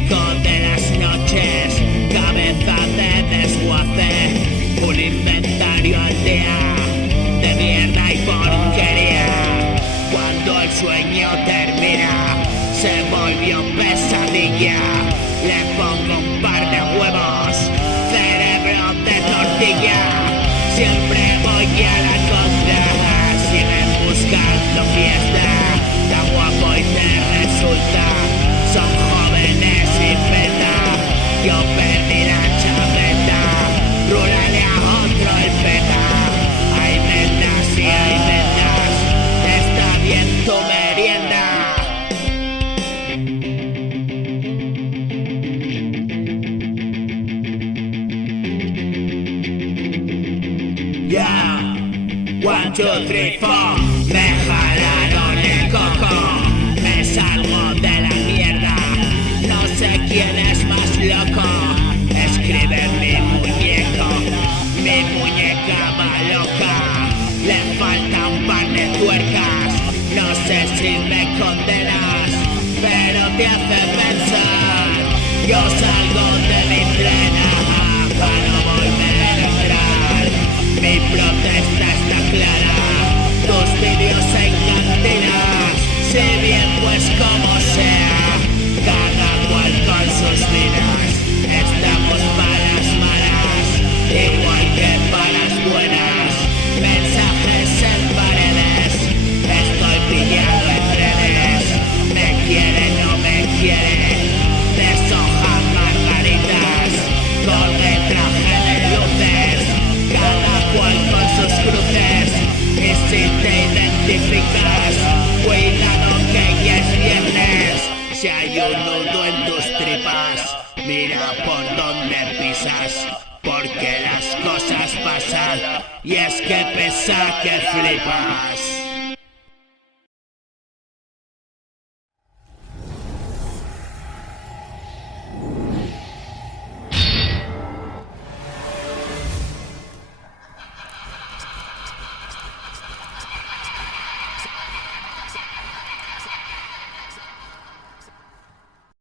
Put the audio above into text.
Eco de las noches, cabeza de desguace, un inventario al día de mierda y porquería. Cuando el sueño termina, se volvió pesadilla. Le pongo un par de huevos, cerebro de tortilla. Siempre voy a la contra, siguen buscando fiesta. Tan guapo y te resulta, son jóvenes y peta. Yo perdí la chaveta, rúlale a otro el peta. Hay vendas y hay vendas, está bien tu merienda. Yeah, 1, 2, 3, 4. Me jalaron el coco, me salgo de la mierda. No sé quién es más loco. Escribe mi muñeco, mi muñeca va loca. Le falta un par de tuercas. No sé si me condenas, pero te hace pensar. Yo salgo de mi tren para no volver a entrar. Mi protesta está clara, tus vídeos en cantinas. Si bien pues como sea, cada cual con sus vidas. Estamos para las malas, igual que para las buenas. Mensajes en paredes, estoy pillado en redes. Me quiere, no me quiere, deshojan margaritas. Corre traje de luces, cada cual con sus cruces. Y si te identificas, cuidado que ya es viernes. Si hay un nudo en tus tripas, mira por dónde pisas, porque las cosas pasan y es que pesa que flipas.